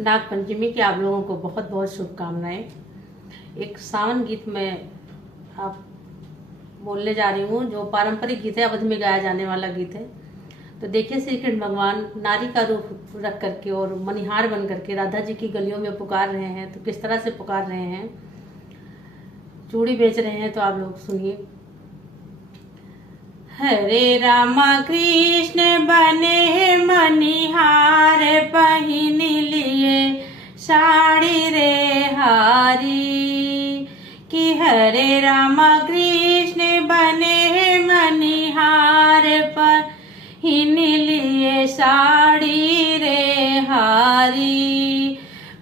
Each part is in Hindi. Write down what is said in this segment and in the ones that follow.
नाग पंचमी की आप लोगों को बहुत बहुत शुभकामनाएं। एक सावन गीत में आप बोलने जा रही हूँ, जो पारंपरिक गीत है, अवध में गाया जाने वाला गीत है। तो देखिए, श्री कृष्ण भगवान नारी का रूप रख करके और मनिहार बन करके राधा जी की गलियों में पुकार रहे हैं। तो किस तरह से पुकार रहे हैं, चूड़ी बेच रहे हैं, तो आप लोग सुनिए। हरे रामा कृष्ण बने मनिहार, पहन लिए साड़ी रे हारी। कि हरे रामा कृष्ण बने मनिहार, पहन लिए साड़ी रे हारी।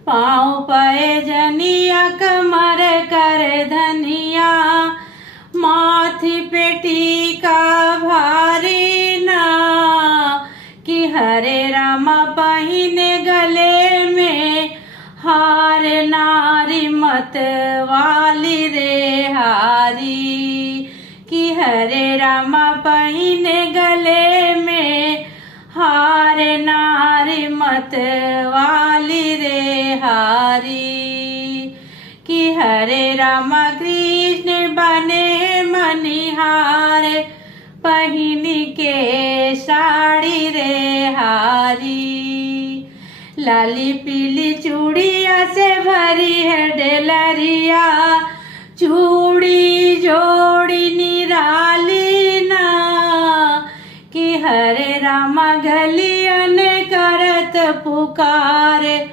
पाँव पे जनिया, कमर कर धनिया, माथी पे टीका भारी ना। कि हरे रामा पहिने गले में हार, नारी मत वाली रे हारी। कि हरे रामा पहिने गले में हार, नारी मत वाली रे हारी। कि हरे रामा कृष्ण बने मनिहार, पहन के साड़ी रे हारी। लाली पीली चूड़िया से भरी है डेलरिया, चूड़ी जोड़ी निराली ना। कि हरे रामा गलियन करत पुकार,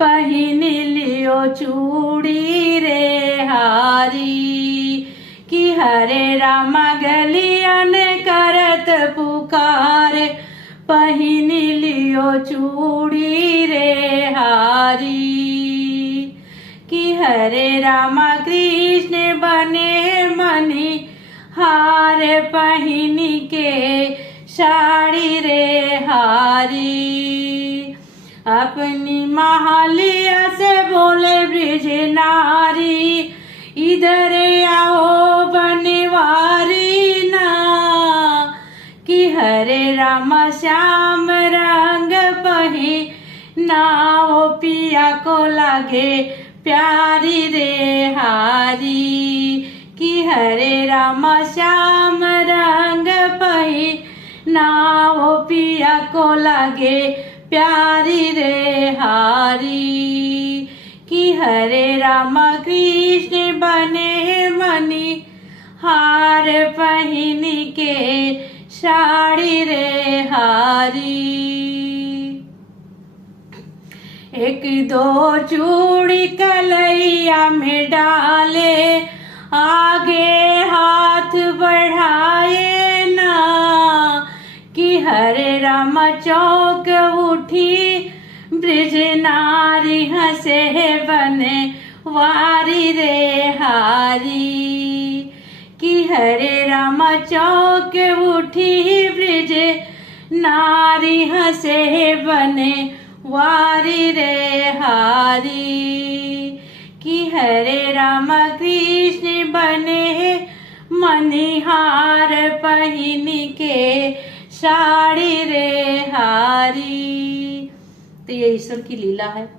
पहन लियो चूड़ी रे हारी। कि हरे रामा गलियन करत पुकार, पहन लियो चूड़ी रे हारी। कि हरे रामा कृष्ण बने मनिहार, पहन के साड़ी रे हारी। अपनी महालिया से बोले ब्रिज नारी, इधर आओ बनवारी ना। कि हरे रामा श्याम रंग पहिनाओ, पिया को लागे प्यारी रे हारी। कि हरे रामा श्याम रंग पहिनाओ, पिया को लागे प्यारी रे हारी। कि हरे रामा कृष्ण बने मनिहार, पहन के साड़ी रे हारी। एक दो चूड़ी कलैया में डाले, आगे हाथ बढ़ाए ना। कि हरे रामा चौक उठी, ब्रिज नारी हंसे बने वारी रे हारी। कि हरे रामा चौक उठी, ब्रिज नारी हंसे बने वारी रे हारी। कि हरे रामा कृष्ण बने मनिहार, पहन के साड़ी रे हारी। तो ये ईश्वर की लीला है।